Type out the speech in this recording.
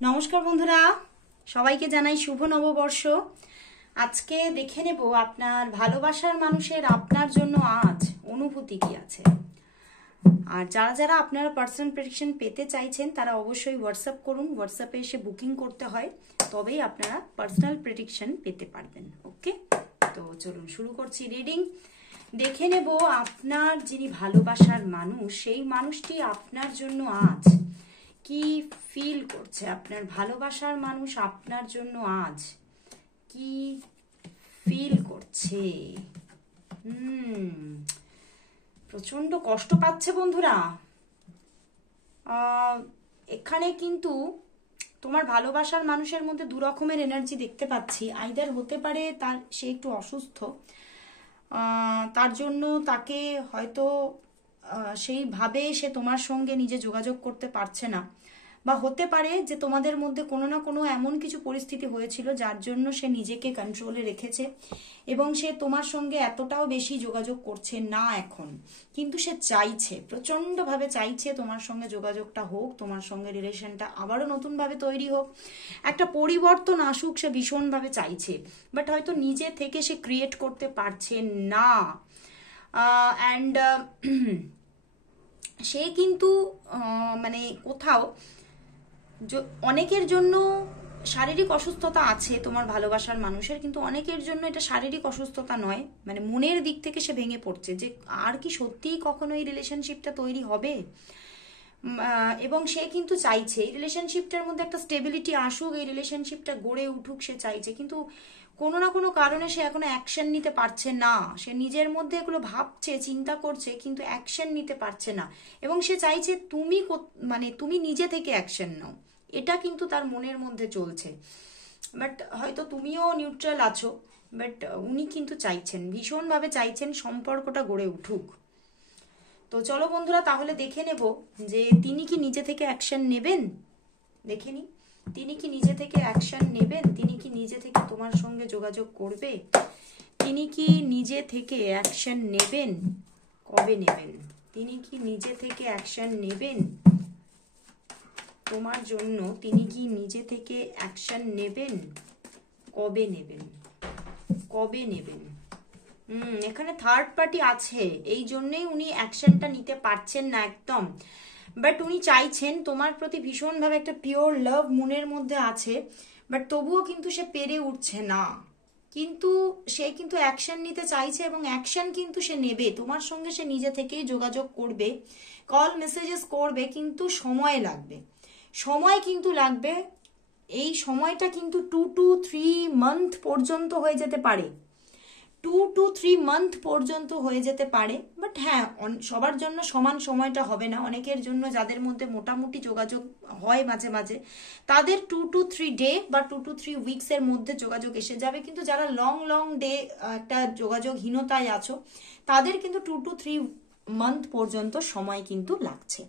নমস্কার বন্ধুরা, সবাইকে জানাই শুভ নববর্ষ। আজকে দেখে নেব আপনার ভালোবাসার মানুষের আপনার জন্য আজ অনুভূতি কি আছে। আর যারা যারা আপনারা পার্সোনাল প্রেডিকশন পেতে চাইছেন তারা অবশ্যই হোয়াটসঅ্যাপ করুন। হোয়াটসঅ্যাপে এসে বুকিং করতে হয়, তবেই আপনারা পার্সোনাল প্রেডিকশন পেতে পারবেন। ওকে, তো চলুন শুরু করছি রিডিং। দেখে নেব আপনার যিনি ভালোবাসার মানুষ, সেই মানুষটি আপনার জন্য আজ কি ফিল করছে। আপনার ভালোবাসার মানুষ আপনার জন্য আজ কি ফিল করছে। প্রচন্ড কষ্ট পাচ্ছে বন্ধুরা। এখানে কিন্তু তোমার ভালোবাসার মানুষের মধ্যে দু রকমের এনার্জি দেখতে পাচ্ছি। আইদার হতে পারে তার সে একটু অসুস্থ, তার জন্য তাকে হয়তো সেইভাবে সে তোমার সঙ্গে নিজে যোগাযোগ করতে পারছে না, বা হতে পারে যে তোমাদের মধ্যে কোনো না কোনো এমন কিছু পরিস্থিতি হয়েছিল যার জন্য সে নিজেকে কন্ট্রোলে রেখেছে এবং সে তোমার সঙ্গে এতটাও বেশি যোগাযোগ করছে না এখন। কিন্তু সে চাইছে, প্রচণ্ডভাবে চাইছে তোমার সঙ্গে যোগাযোগটা হোক, তোমার সঙ্গে রিলেশনটা আবারও নতুনভাবে তৈরি হোক, একটা পরিবর্তন আসুক, সে ভীষণভাবে চাইছে। বাট হয়তো নিজে থেকে সে ক্রিয়েট করতে পারছে না। অ্যান্ড সে কিন্তু মানে কোথাও অনেকের জন্য শারীরিক অসুস্থতা আছে তোমার ভালোবাসার মানুষের, কিন্তু অনেকের জন্য এটা শারীরিক অসুস্থতা নয়, মানে মনের দিক থেকে সে ভেঙে পড়ছে যে আর কি সত্যিই কখনো এই রিলেশনশিপটা তৈরি হবে। এবং সে কিন্তু চাইছে এই রিলেশনশিপটার মধ্যে একটা স্টেবিলিটি আসুক, এই রিলেশনশিপটা গড়ে উঠুক, সে চাইছে। কিন্তু কোনো না কোনো কারণে সে এখনো অ্যাকশন নিতে পারছে না। সে নিজের মধ্যে এগুলো ভাবছে, চিন্তা করছে, কিন্তু অ্যাকশন নিতে পারছে না। এবং সে চাইছে তুমি নিজে থেকে অ্যাকশন নাও, এটা কিন্তু তার মনের মধ্যে চলছে। বাট হয়তো তুমিও নিউট্রাল আছো, বাট উনি কিন্তু চাইছেন, ভীষণভাবে চাইছেন সম্পর্কটা গড়ে উঠুক। তো চলো বন্ধুরা, তাহলে দেখে নেব যে তিনি কি নিজে থেকে অ্যাকশন নেবেন। দেখে নি, তিনি কি নিজে থেকে অ্যাকশন নেবেন, তিনি কি নিজে থেকে তোমার সঙ্গে যোগাযোগ করবে, তিনি কি নিজে থেকে অ্যাকশন নেবেন, কবে নেবেন, তিনি কি নিজে থেকে অ্যাকশন নেবেন তোমার জন্য, তিনি কি নিজে থেকে অ্যাকশন নেবেন, কবে নেবেন, কবে নেবেন। এখানে থার্ড পার্টি আছে, এই জন্যই উনি অ্যাকশনটা নিতে পারছেন না একদম। বাট উনি চাইছেন তোমার প্রতি ভীষণভাবে, একটা পিওর লাভ মনের মধ্যে আছে, বাট তবুও কিন্তু সে পেরে উঠছে না। কিন্তু সে কিন্তু অ্যাকশন নিতে চাইছে এবং অ্যাকশন কিন্তু সে নেবে, তোমার সঙ্গে সে নিজে থেকেই যোগাযোগ করবে, কল মেসেজেস করবে, কিন্তু সময় লাগবে, সময় কিন্তু লাগবে। এই সময়টা কিন্তু 2 to 3 মান্থ পর্যন্ত হয়ে যেতে পারে, 2 to 3 মান্থ পর্যন্ত হয়ে যেতে পারে। বাট হ্যাঁ, সবার জন্য সমান সময়টা হবে না। অনেকের জন্য যাদের মধ্যে মোটামুটি যোগাযোগ হয় মাঝে মাঝে, তাদের 2 to 3 ডে বা 2 to 3 উইকসের মধ্যে যোগাযোগ এসে যাবে। কিন্তু যারা লং ডে একটা যোগাযোগহীনতায় আছো, তাদের কিন্তু 2 to 3 মান্থ পর্যন্ত সময় কিন্তু লাগছে।